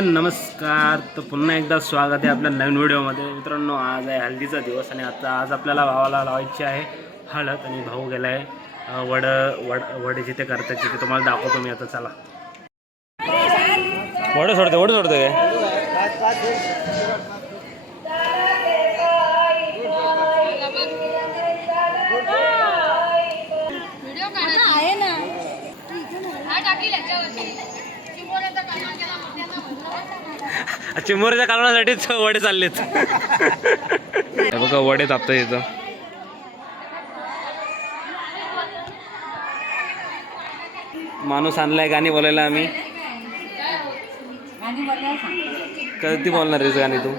नमस्कार. तर पुन्हा एकदा स्वागत आहे आपल्या नवीन व्हिडिओमध्ये. मित्रांनो आज आहे हल्दीचा दिवस आणि आता आज आपल्याला भावाला लावायची आहे हळद आणि भाऊ गेला आहे वड वड वडे जिथे करतात तिथे. तुम्हाला दाखवतो मी आता चला. वड सोडते वड सोडतो काय? आहे ना चिंबोरीच्या कारणासाठीच वडे चाललेत. बघा वडे तापत इथं. माणूस आणलाय गाणी बोलायला आम्ही. कधी बोलणार आहेस गाणी तू?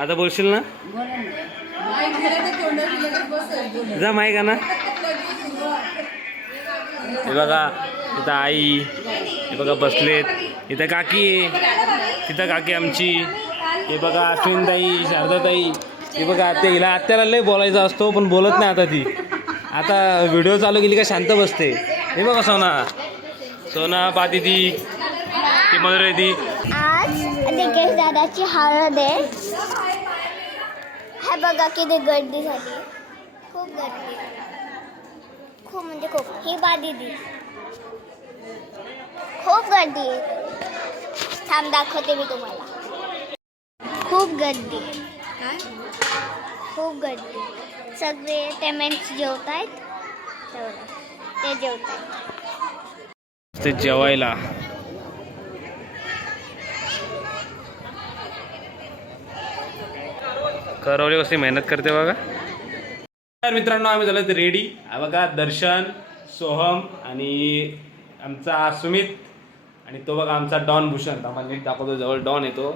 आता बोलशील ना? जा माहीत का ना हे बघा इथं आई हे बघा बसलेत. इथं काकी तिथं काकी आमची. हे बघा अश्विनताई शारदाताई. हे बघा आत्या हिला आत्याला लय बोलायचा असतो पण बोलत नाही आता ती. आता व्हिडिओ चालू केली का शांत बसते. हे बघा सोना. सोना पाती ती. ती मधुर ती. आज दादाची हळद आहे. हे बघा किती गर्दी झाली. खूप गर्दी. खूप म्हणजे खूप. ही बा दिदी खूप गर्दी आहे. थांब दाखवते मी तुम्हाला. खूप गर्दी काय? खूप गर्दी सगळे पेमेंट्स जेवत आहेत ते जेवत आहेत ते जेवायला. करवली कशी मेहनत करते बघा. तर मित्रांनो आम्ही झालो रेडी. बघा दर्शन सोहम आणि आमचा सुमित आणि तो बघा आमचा डॉन भूषण. आम्हाला नीट दाखवतो जवळ डॉन येतो.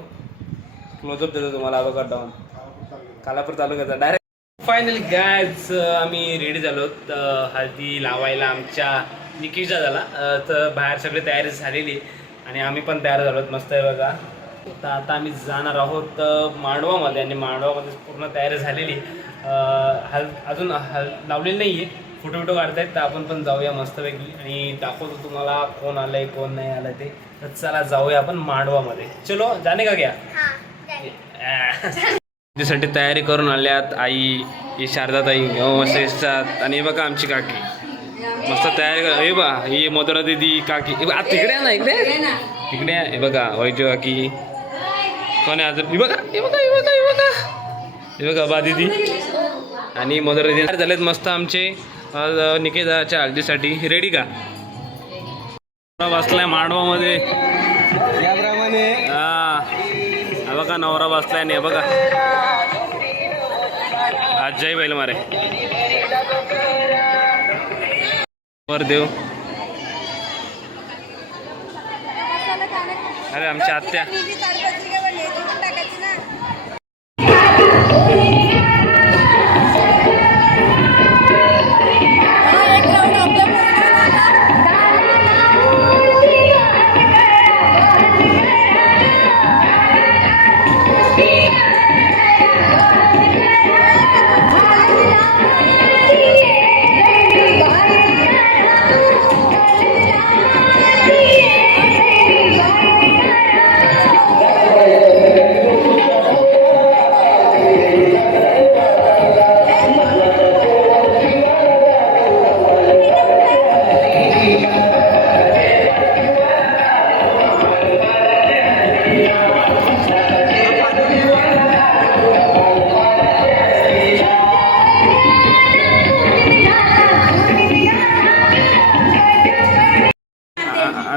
क्लोजअप देतो तुम्हाला बघा डॉन. कालापूर तालुक्याचा. डायरेक्ट फायनली गॅस आम्ही रेडी झालो. तर हळदी लावायला आमच्या निकिशा झाला. तर बाहेर सगळी तयारी झालेली आणि आम्ही पण तयार झालो. मस्त आहे बघा. तर आता आम्ही जाणार आहोत मांडवामध्ये आणि मांडवामध्ये पूर्ण तयारी झालेली. हल अजून हल लावलेली नाही आहे फोटो फोटो काढतायत तर आपण पण जाऊया मस्तपैकी. आणि दाखवतो तुम्हाला कोण आलंय कोण नाही आलं ते. तर चला जाऊया आपण मांडवामध्ये. चलो जाणे का घ्या त्यासाठी तयारी करून आल्यात आई ही शारदाताई वशिष्ठात आणि हे बघा आमची काकी. मस्त तयारी कर हे बा ही मधुरा दिदी काकी. हे तिकडे आहे ना इकडे. इकडे. हे बघा वैजू काकी. कोण आहे अजून? हे बघा हे बघा हे बघा हे बघा. हे बघा बा दिदी. आणि मधुरा दिदी. झालेत मस्त आमचे. अ, निकेताच्या हल्दीसाठी रेडी का? बसलाय मांडवामध्ये. हा. हा बघा नवरा बसलाय नाही बघा. आज जय बैल मारे. वर देव. अरे आमच्या आत्या.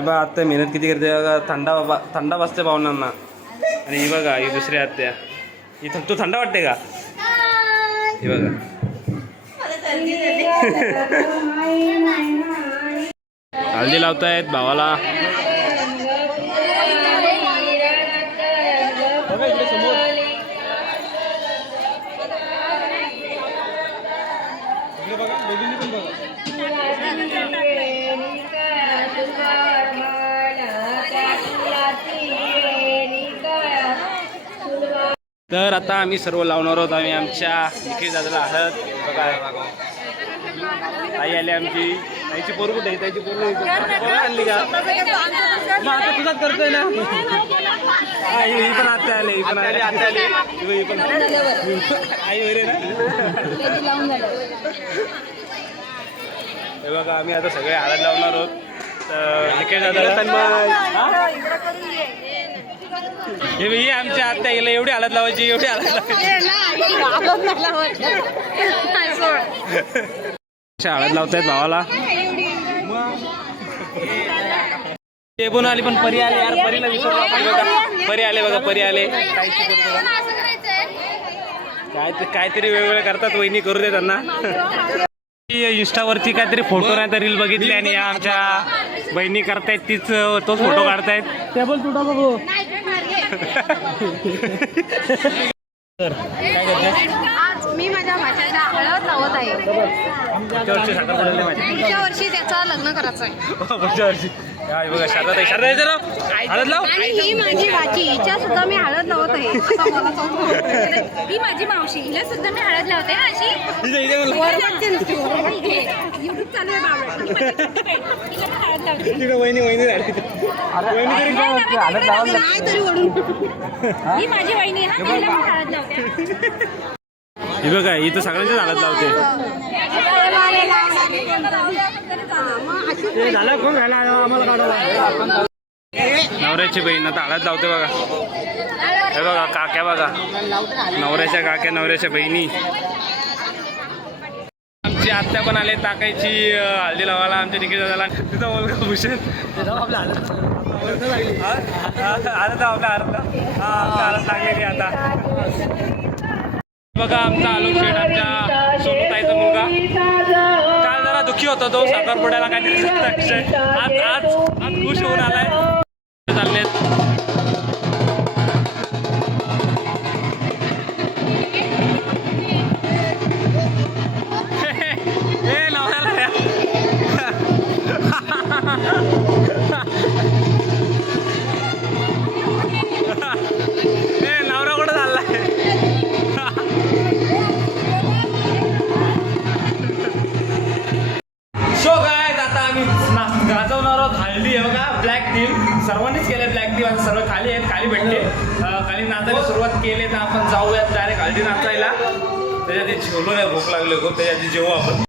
बा आत्या मेहनत किती करते बघा. थंडा बा- थंडा बसते पाहुण्यांना आणि ही बघा ही दुसरी आत्या. ही तू थंड वाटते का? ही बघा. हळदी लावतायत भावाला. तर आता आम्ही सर्व लावणार आहोत. आम्ही आमच्या निखिल दादाला आहात. बघा. आई आली आमची. त्याची पोर कुठे आहे? त्याची पोर आणली का? मग आता तुझाच करतोय ना? आई ही पण आत्या आले ही पण आले आत्या आले. ही पण. आई वगैरे ना? बघा आम्ही आता सगळे हळद लावणार आहोत. तर निकेश दादा हा? आमच्या आत्या गेला एवढी हळद लावायची एवढी हळद लावायची. हळद लावतायत भावाला. ते पण आली पण परी आले यार परीला विसरलो आपण बघा. परी आले बघा परी आले. काय काहीतरी वेगवेगळे करतात वहिनी करू दे त्यांना. इंस्टावरती काहीतरी फोटो नाही तर रील बघितली आणि या आमच्या बहिणी करतायत तीच तोच फोटो काढतायत. टेबल तुटा बघू आज मी माझ्या भाच्याला हळद लावत आहे पुढच्या वर्षी साखर पडले माझ्या पुढच्या वर्षी त्याचा लग्न करायचं आहे पुढच्या वर्षी काय बघा शारदा ताई शारदा ताई जरा हळद लाव आणि ही माझी भाची हिच्या सुद्धा मी हळद लावत आहे असं मला सांगतो. ही माझी मावशी हिला सुद्धा मी हळद लावते अशी इथे- इथे बोल. वरवटची नुसती, वरवटची. युट्यूब चालू आहे बाबा हिला मी हळद लावते तिकडे वहिनी वहिनी झाली वहिनी तरी नाही, नाही, नाही, नाही तरी वडून ही माझी वहिनी हा हिला मी हळद लावते ही बघा हळद लावते. झालं झाला? आम्हाला नवऱ्याची बहीण आता हळद लावते बघा. हे बघा काक्या बघा. नवऱ्याच्या काक्या नवऱ्याच्या बहिणी. आमची आत्या पण आले टाकायची अं, हळदी लावायला. आमच्या निकेश दादाला तिथं मुलगा भूषण? आलं तर आपल्या अर्ध हा आमच्या हळद लागलेली आता. बघा आमचा आलोक शेठ आमच्या सोनूताईचा मुलगा. काल जरा दुःखी होता तो साखरपुड्याला काहीतरी झाला आज आज आज खुश होऊन आलाय. चाललेत. डायरेक्ट हळदी नाचायला त्याच्यात ते जेवलो नाही भूक लागली खूप त्याच्यात ते जेवू आपण.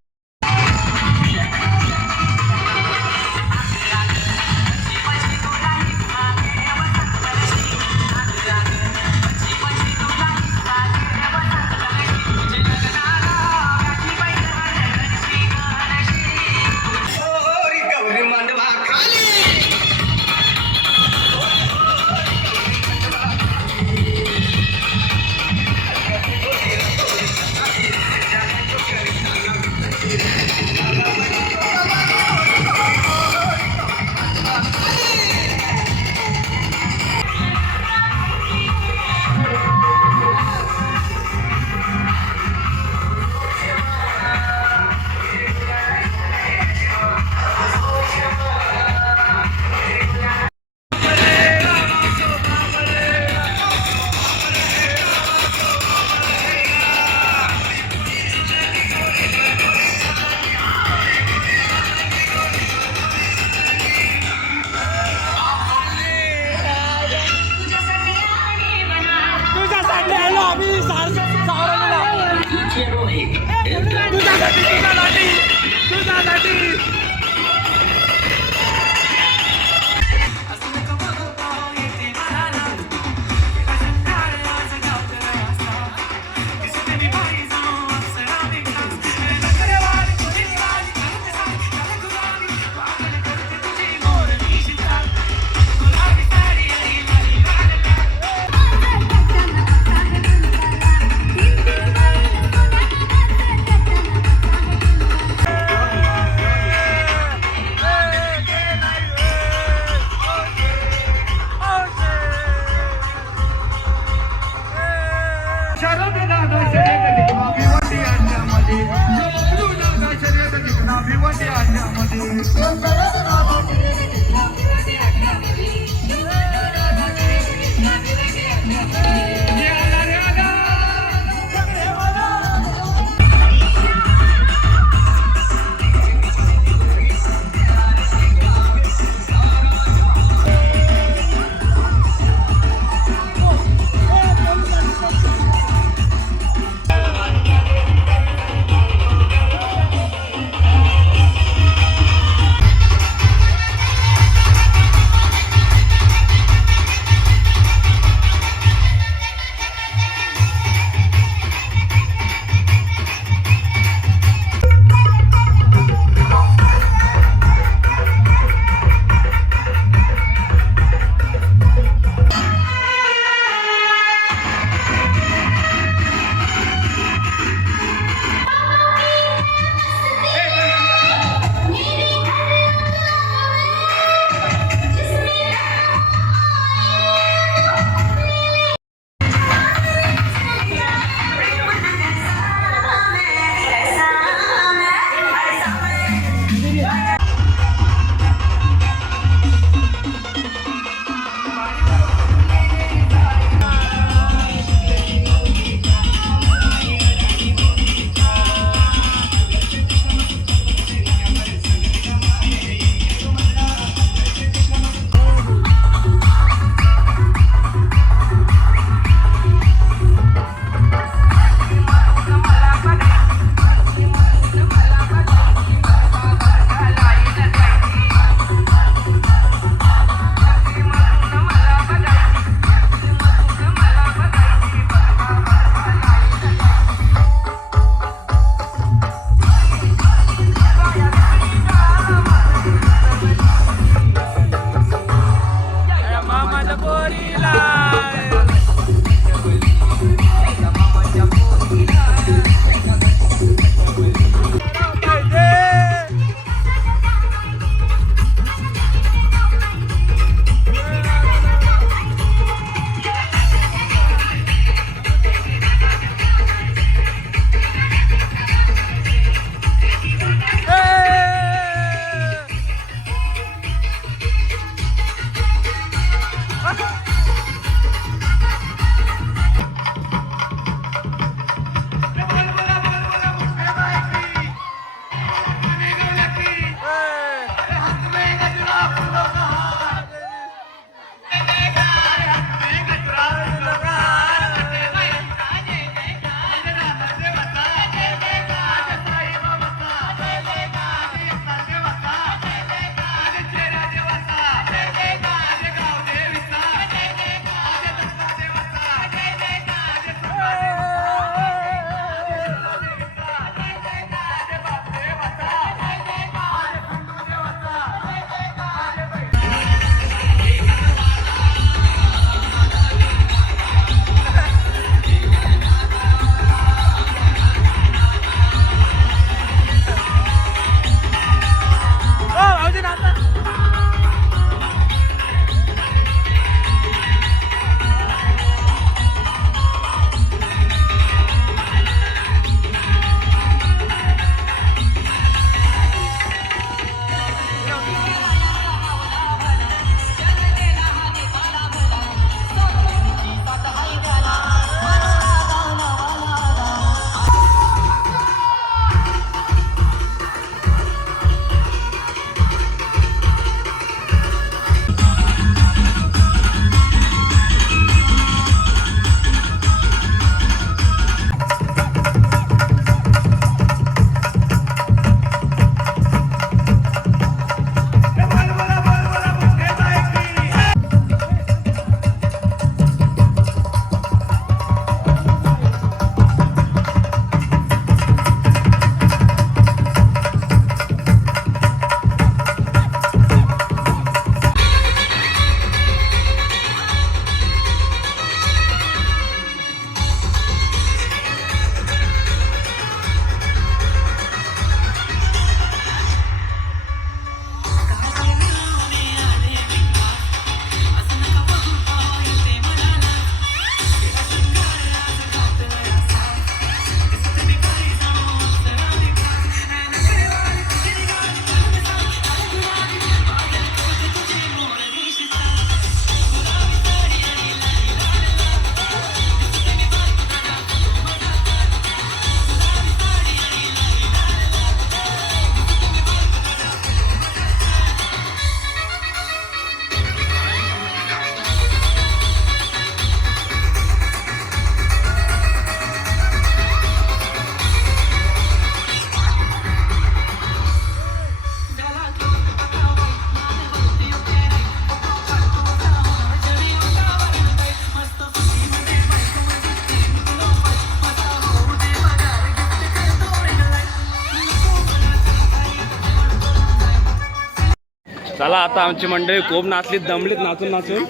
आता आमची मंडळी खूप नाचलीत दमलीत नाचून नाचून.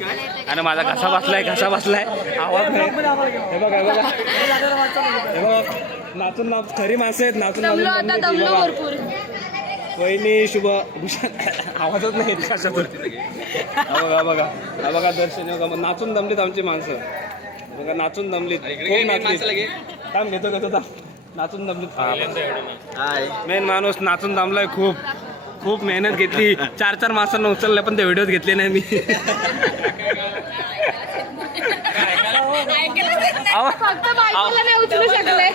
आणि माझा घसा बसलाय घसा बसलाय. आवाज नाही. हे बघा हे बघा. हे बघा. नाचून नाच खरी माणसं आहेत नाचून दमलो नाचून आता दमलीत. दमलो बघा. भरपूर. वहिनी शुभ भूषण. आवाजच नाही येत कशातून. हा बघा बघा. हा बघा दर्शन बघा. नाचून दमलीत आमची माणसं. बघा नाचून दमलीत. खूप नाचलीत. थांब घेतो घेतो थांब. नाचून दमलीत. मेन माणूस नाचून दमलाय खूप. खूप मेहनत घेतली. चार चार माणसांना उचललं पण ते व्हिडिओत घेतले नाही मी. आवा- फक्त बायकोला नाही उचलू शकले.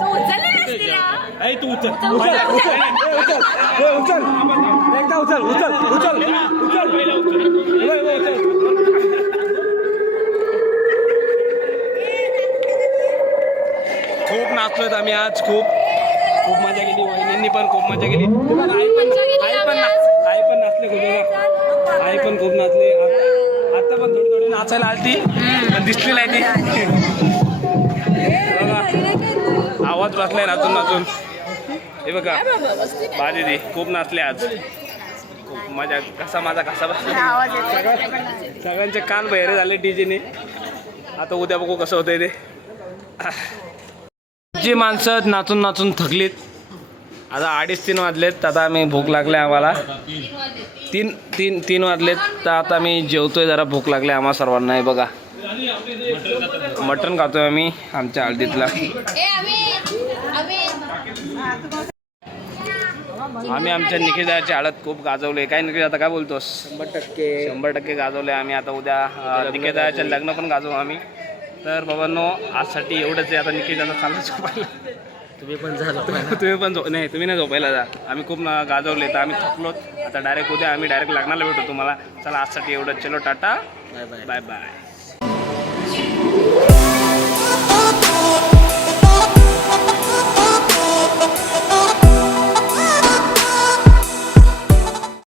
तू उचलले नाहीस तिला ऐ, तू उचल. उचल उचल. ए, उचल. ए, उचल. एकदा उचल उचल उचल. उचल. ए, ए, उचल. खूप नाचलोय आम्ही आज खूप. खूप मजा केली वहिनींनी पण खूप मजा केली. हे. आई पण आई पण आई पण नाचले खूप. आई पण खूप नाचले. आता पण थोडी थोडी नाचायला आलती पण दिसली नाही ती. आवाज बसलाय नाचून नाचून हे बघा बाजी दी खूप नाचले आज. खूप मजा कसा माझा कसा बसला. सगळं- सगळ्यांचे कान बहिरे झाले डीजेने आता उद्या बघू कसं होतंय ते. जी माणसं नाचून नाचून थकलीत. आता अडीच तीन वाजलेत आता आम्ही भूक लागले आम्हाला. तीन तीन तीन वाजलेत तर आता मी जेवतोय जरा भूक लागले आम्हा सर्वांना हे बघा. मटण खातोय आम्ही आमच्या हळदीतला. आम्ही आमच्या निकिताच्या हळद खूप गाजवले काय निकित आता काय बोलतोस? शंभर टक्के. शंभर टक्के गाजवले आम्ही. आता उद्या निकेताच्या लग्न पण गाजवू आम्ही. तर बाबांनो आजसाठी एवढंच आहे. आता निकिताचा चाललं झोपायला. तुम्ही पण झालं तुम्ही पण झो नाही तुम्ही नाही झोपायला जा. आम्ही खूप ना गाजवले तर आम्ही थकलोत आता डायरेक्ट उद्या आम्ही डायरेक्ट लग्नाला भेटू तुम्हाला. चला आजसाठी एवढं चलो Tata. Bye bye bye bye